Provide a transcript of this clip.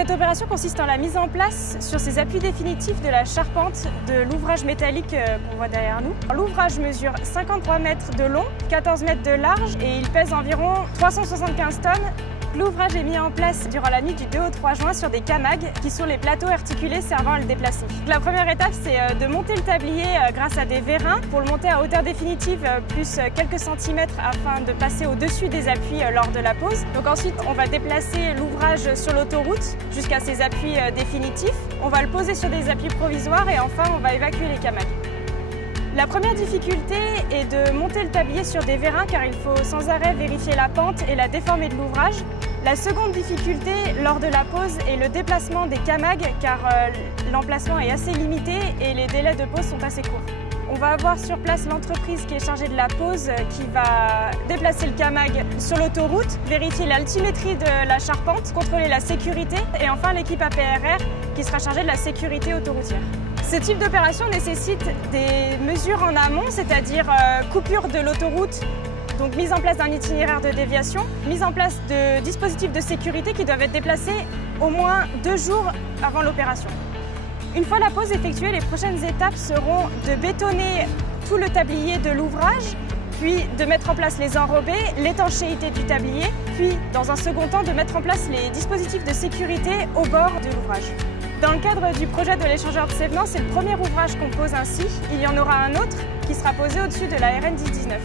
Cette opération consiste en la mise en place sur ces appuis définitifs de la charpente de l'ouvrage métallique qu'on voit derrière nous. L'ouvrage mesure 53 mètres de long, 14 mètres de large et il pèse environ 375 tonnes. L'ouvrage est mis en place durant la nuit du 2 au 3 juin sur des camags qui sont les plateaux articulés servant à le déplacer. La première étape, c'est de monter le tablier grâce à des vérins pour le monter à hauteur définitive plus quelques centimètres afin de passer au-dessus des appuis lors de la pose. Donc ensuite, on va déplacer l'ouvrage sur l'autoroute jusqu'à ses appuis définitifs. On va le poser sur des appuis provisoires et enfin, on va évacuer les camags. La première difficulté est de monter le tablier sur des vérins car il faut sans arrêt vérifier la pente et la déformée de l'ouvrage. La seconde difficulté lors de la pose est le déplacement des camags car l'emplacement est assez limité et les délais de pose sont assez courts. On va avoir sur place l'entreprise qui est chargée de la pose qui va déplacer le camag sur l'autoroute, vérifier l'altimétrie de la charpente, contrôler la sécurité et enfin l'équipe APRR qui sera chargée de la sécurité autoroutière. Ce type d'opération nécessite des mesures en amont, c'est-à-dire coupure de l'autoroute, donc mise en place d'un itinéraire de déviation, mise en place de dispositifs de sécurité qui doivent être déplacés au moins 2 jours avant l'opération. Une fois la pose effectuée, les prochaines étapes seront de bétonner tout le tablier de l'ouvrage, puis de mettre en place les enrobés, l'étanchéité du tablier, puis dans un second temps de mettre en place les dispositifs de sécurité au bord de l'ouvrage. Dans le cadre du projet de l'échangeur de Sévenans, c'est le premier ouvrage qu'on pose ainsi. Il y en aura un autre qui sera posé au-dessus de la RN 1019.